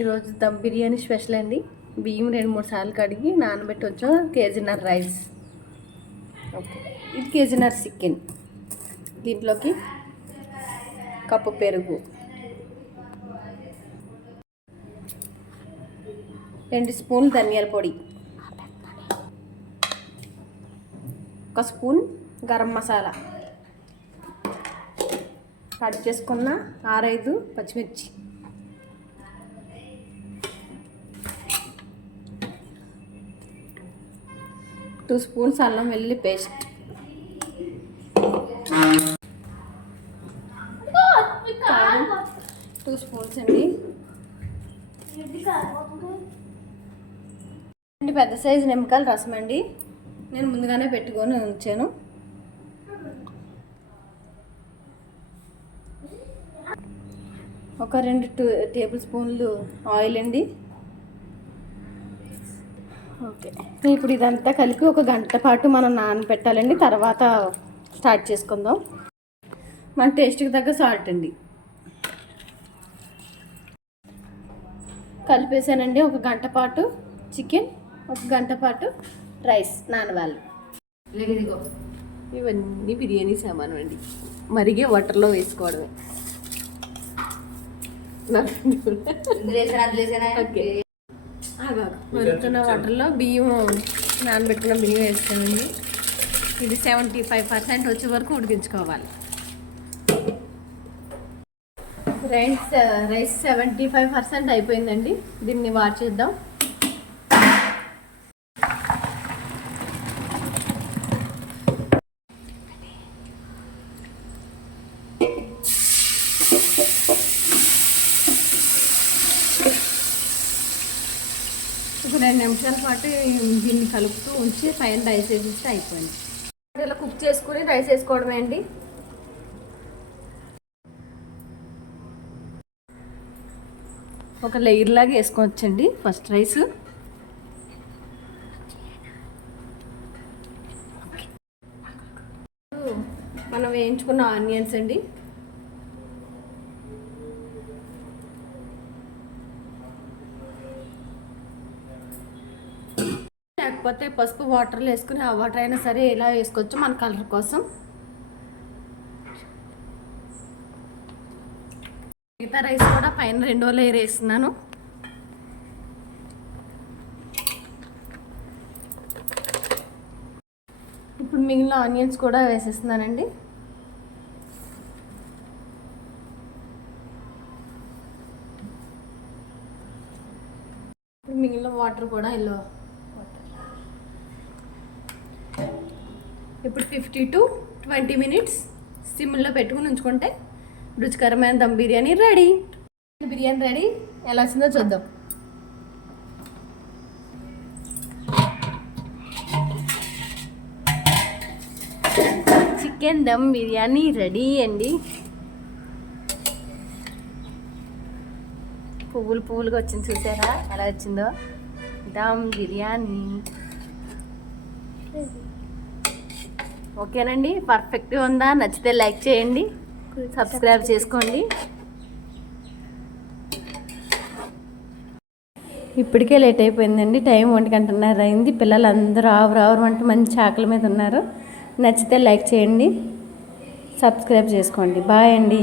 ఈరోజు దమ్ బిర్యానీ స్పెషల్ అండి. బియ్యం 2-3 సార్లు కడిగి నానబెట్టి వచ్చాం. కేజీన్నర రైస్, ఓకే. ఇది కేజీన్నర చికెన్. దీంట్లోకి కప్పు పెరుగు, 2 స్పూన్లు ధనియాల పొడి, 1 స్పూన్ గరం మసాలా, కట్ చేసుకున్న 6-5 పచ్చిమిర్చి, టూ స్పూన్స్ అల్లం వెల్లుల్లి పేస్ట్, 2 స్పూన్స్ అండి. పెద్ద సైజు నిమ్మకాయల రసం అండి. నేను ముందుగానే పెట్టుకొని ఉంచాను. ఒక 2 టేబుల్ స్పూన్లు ఆయిల్ అండి. ఓకే, ఇప్పుడు ఇదంతా కలిపి 1 గంట పాటు మనం నానబెట్టాలండి. తర్వాత స్టార్ట్ చేసుకుందాం. మన టేస్ట్కి తగ్గ సాల్ట్ అండి. కలిపేసానండి. 1 గంట పాటు చికెన్, 1 గంట పాటు రైస్ నానవాలి. ఇవన్నీ బిర్యానీ సామాను అండి. మరిగే వాటర్లో వేసుకోవడమే. ఓకే, మరుగుతున్న వాటర్లో బియ్యం, నానబెట్టుకున్న బియ్యం వేస్తామండి. ఇది 75% వచ్చే వరకు ఉడికించుకోవాలి. రైస్ 75% అయిపోయిందండి. దీన్ని వాష్ చేద్దాం. ఒక 2 నిమిషాల పాటు దీన్ని కలుపుతూ ఉంచి పైన రైస్ వేసిస్తే అయిపోయింది. ఇలా కుక్ చేసుకుని రైస్ వేసుకోవడమే అండి. ఒక లేయర్ లాగా వేసుకోవచ్చండి. ఫస్ట్ రైస్, మనం వేయించుకున్న ఆనియన్స్ అండి. లేకపోతే పసుపు వాటర్లో వేసుకుని ఆ వాటర్ అయినా సరే ఇలా వేసుకోవచ్చు మన కలర్ కోసం. మిగతా రైస్ కూడా పైన 2వ లేయర్ వేస్తున్నాను. ఇప్పుడు మిగిలిన ఆనియన్స్ కూడా వేసేస్తున్నానండి. ఇప్పుడు మిగిలిన వాటర్ కూడా ఇలా. ఇప్పుడు 15 to 20 మినిట్స్ సిమ్లో పెట్టుకుని ఉంచుకుంటే రుచికరమైన దమ్ బిర్యానీ రెడీ. బిర్యానీ రెడీ. ఎలా వచ్చిందో చూద్దాం. చికెన్ దమ్ బిర్యానీ రెడీ అండి. పువ్వులుగా వచ్చింది, చూసారా ఎలా వచ్చిందో దమ్ బిర్యానీ. ఓకేనండి, పర్ఫెక్ట్గా ఉందా? నచ్చితే లైక్ చేయండి, సబ్స్క్రైబ్ చేసుకోండి. ఇప్పటికే లేట్ అయిపోయిందండి. టైం 1:30 అయింది. పిల్లలు అందరూ ఆవరు అంటే మంచి ఆకలి మీద ఉన్నారు. నచ్చితే లైక్ చేయండి, సబ్స్క్రైబ్ చేసుకోండి. బాయ్ అండి.